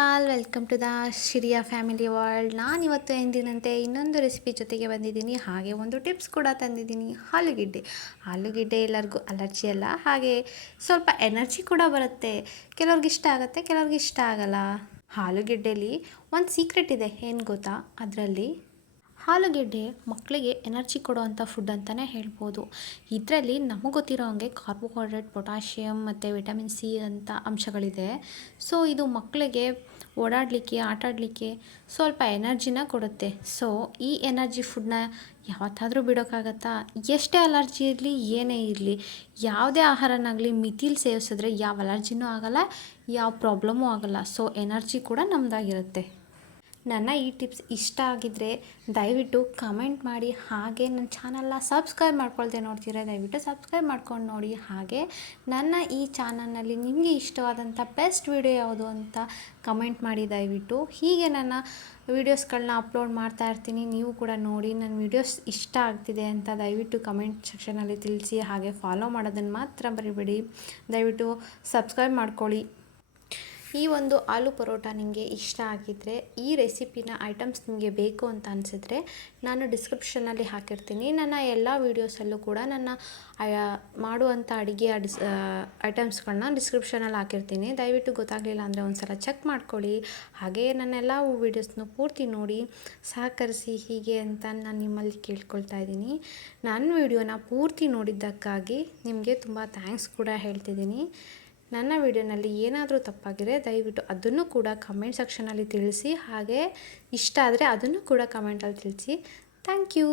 All welcome to the Shiriya family world. ನಾನಿವತ್ತು ಎಂದಿನಂತೆ ಇನ್ನೊಂದು ರೆಸಿಪಿ ಜೊತೆಗೆ ಬಂದಿದ್ದೀನಿ. ಹಾಗೆ ಒಂದು ಟಿಪ್ಸ್ ಕೂಡ ತಂದಿದ್ದೀನಿ. ಆಲೂಗೆಡ್ಡೆ ಎಲ್ಲರಿಗೂ ಅಲರ್ಜಿ ಅಲ್ಲ, ಹಾಗೆ ಸ್ವಲ್ಪ ಎನರ್ಜಿ ಕೂಡ ಬರುತ್ತೆ. ಕೆಲವ್ರಿಗೆ ಇಷ್ಟ ಆಗುತ್ತೆ, ಕೆಲವ್ರಿಗೆ ಇಷ್ಟ ಆಗಲ್ಲ. ಆಲೂಗೆಡ್ಡೆಯಲ್ಲಿ ಒಂದು ಸೀಕ್ರೆಟ್ ಇದೆ, ಏನು ಗೊತ್ತಾ? ಅದರಲ್ಲಿ ಆಲೂಗೆಡ್ಡೆ ಮಕ್ಕಳಿಗೆ ಎನರ್ಜಿ ಕೊಡೋವಂಥ ಫುಡ್ ಅಂತಲೇ ಹೇಳ್ಬೋದು. ಇದರಲ್ಲಿ ನಮಗೆ ಗೊತ್ತಿರೋ ಹಾಗೆ ಕಾರ್ಬೋಹೈಡ್ರೇಟ್, ಪೊಟ್ಯಾಷಿಯಮ್ ಮತ್ತು ವಿಟಮಿನ್ ಸಿ ಅಂತ ಅಂಶಗಳಿದೆ. ಸೊ ಇದು ಮಕ್ಕಳಿಗೆ ಓಡಾಡಲಿಕ್ಕೆ, ಆಟಾಡಲಿಕ್ಕೆ ಸ್ವಲ್ಪ ಎನರ್ಜಿನ ಕೊಡುತ್ತೆ. ಸೊ ಈ ಎನರ್ಜಿ ಫುಡ್ನ ಯಾವತ್ತಾದರೂ ಬಿಡೋಕ್ಕಾಗತ್ತಾ? ಎಷ್ಟೇ ಅಲರ್ಜಿ ಇರಲಿ, ಏನೇ ಇರಲಿ, ಯಾವುದೇ ಆಹಾರನಾಗಲಿ ಮಿತಿಲಿ ಸೇವಿಸಿದ್ರೆ ಯಾವ ಅಲರ್ಜಿನೂ ಆಗಲ್ಲ, ಯಾವ ಪ್ರಾಬ್ಲಮ್ಮೂ ಆಗಲ್ಲ. ಸೊ ಎನರ್ಜಿ ಕೂಡ ನಮ್ಮದಾಗಿರುತ್ತೆ. ನನ್ನ ಈ ಟಿಪ್ಸ್ ಇಷ್ಟ ಆಗಿದ್ದರೆ ದಯವಿಟ್ಟು ಕಮೆಂಟ್ ಮಾಡಿ. ಹಾಗೆ ನನ್ನ ಚಾನಲ್ನ ಸಬ್ಸ್ಕ್ರೈಬ್ ಮಾಡ್ಕೊಳ್ದೆ ನೋಡ್ತೀರಾ, ದಯವಿಟ್ಟು ಸಬ್ಸ್ಕ್ರೈಬ್ ಮಾಡ್ಕೊಂಡು ನೋಡಿ. ಹಾಗೆ ನನ್ನ ಈ ಚಾನಲ್ನಲ್ಲಿ ನಿಮಗೆ ಇಷ್ಟವಾದಂಥ ಬೆಸ್ಟ್ ವಿಡಿಯೋ ಯಾವುದು ಅಂತ ಕಮೆಂಟ್ ಮಾಡಿ ದಯವಿಟ್ಟು. ಹೀಗೆ ನನ್ನ ವೀಡಿಯೋಸ್ಗಳನ್ನ ಅಪ್ಲೋಡ್ ಮಾಡ್ತಾ ಇರ್ತೀನಿ, ನೀವು ಕೂಡ ನೋಡಿ. ನನ್ನ ವೀಡಿಯೋಸ್ ಇಷ್ಟ ಆಗ್ತಿದೆ ಅಂತ ದಯವಿಟ್ಟು ಕಮೆಂಟ್ ಸೆಕ್ಷನಲ್ಲಿ ತಿಳಿಸಿ. ಹಾಗೆ ಫಾಲೋ ಮಾಡೋದನ್ನು ಮಾತ್ರ ಮರಿಬೇಡಿ. ದಯವಿಟ್ಟು ಸಬ್ಸ್ಕ್ರೈಬ್ ಮಾಡ್ಕೊಳ್ಳಿ. ಈ ಒಂದು ಆಲೂ ಪರೋಟ ನಿಮಗೆ ಇಷ್ಟ ಆಗಿದ್ದರೆ, ಈ ರೆಸಿಪಿನ ಐಟಮ್ಸ್ ನಿಮಗೆ ಬೇಕು ಅಂತ ಅನಿಸಿದ್ರೆ ನಾನು ಡಿಸ್ಕ್ರಿಪ್ಷನಲ್ಲಿ ಹಾಕಿರ್ತೀನಿ. ನನ್ನ ಎಲ್ಲ ವೀಡಿಯೋಸಲ್ಲೂ ಕೂಡ ನನ್ನ ಮಾಡುವಂಥ ಅಡುಗೆ ಐಟಮ್ಸ್ಗಳನ್ನ ಡಿಸ್ಕ್ರಿಪ್ಷನಲ್ಲಿ ಹಾಕಿರ್ತೀನಿ. ದಯವಿಟ್ಟು ಗೊತ್ತಾಗಲಿಲ್ಲ ಅಂದರೆ ಒಂದು ಸಲ ಚೆಕ್ ಮಾಡ್ಕೊಳ್ಳಿ. ಹಾಗೆ ನನ್ನೆಲ್ಲ ವೀಡಿಯೋಸ್ನು ಪೂರ್ತಿ ನೋಡಿ ಸಹಕರಿಸಿ ಹೀಗೆ ಅಂತ ನಾನು ನಿಮ್ಮಲ್ಲಿ ಕೇಳ್ಕೊಳ್ತಾ ಇದ್ದೀನಿ. ನನ್ನ ವೀಡಿಯೋನ ಪೂರ್ತಿ ನೋಡಿದ್ದಕ್ಕಾಗಿ ನಿಮಗೆ ತುಂಬ ಥ್ಯಾಂಕ್ಸ್ ಕೂಡ ಹೇಳ್ತಿದ್ದೀನಿ. ನನ್ನ ವಿಡಿಯೋನಲ್ಲಿ ಏನಾದರೂ ತಪ್ಪಾಗಿದ್ರೆ ದಯವಿಟ್ಟು ಅದನ್ನು ಕೂಡ ಕಮೆಂಟ್ ಸೆಕ್ಷನಲ್ಲಿ ತಿಳಿಸಿ. ಹಾಗೆ ಇಷ್ಟ ಆದರೆ ಅದನ್ನು ಕೂಡ ಕಮೆಂಟಲ್ಲಿ ತಿಳಿಸಿ. Thank you.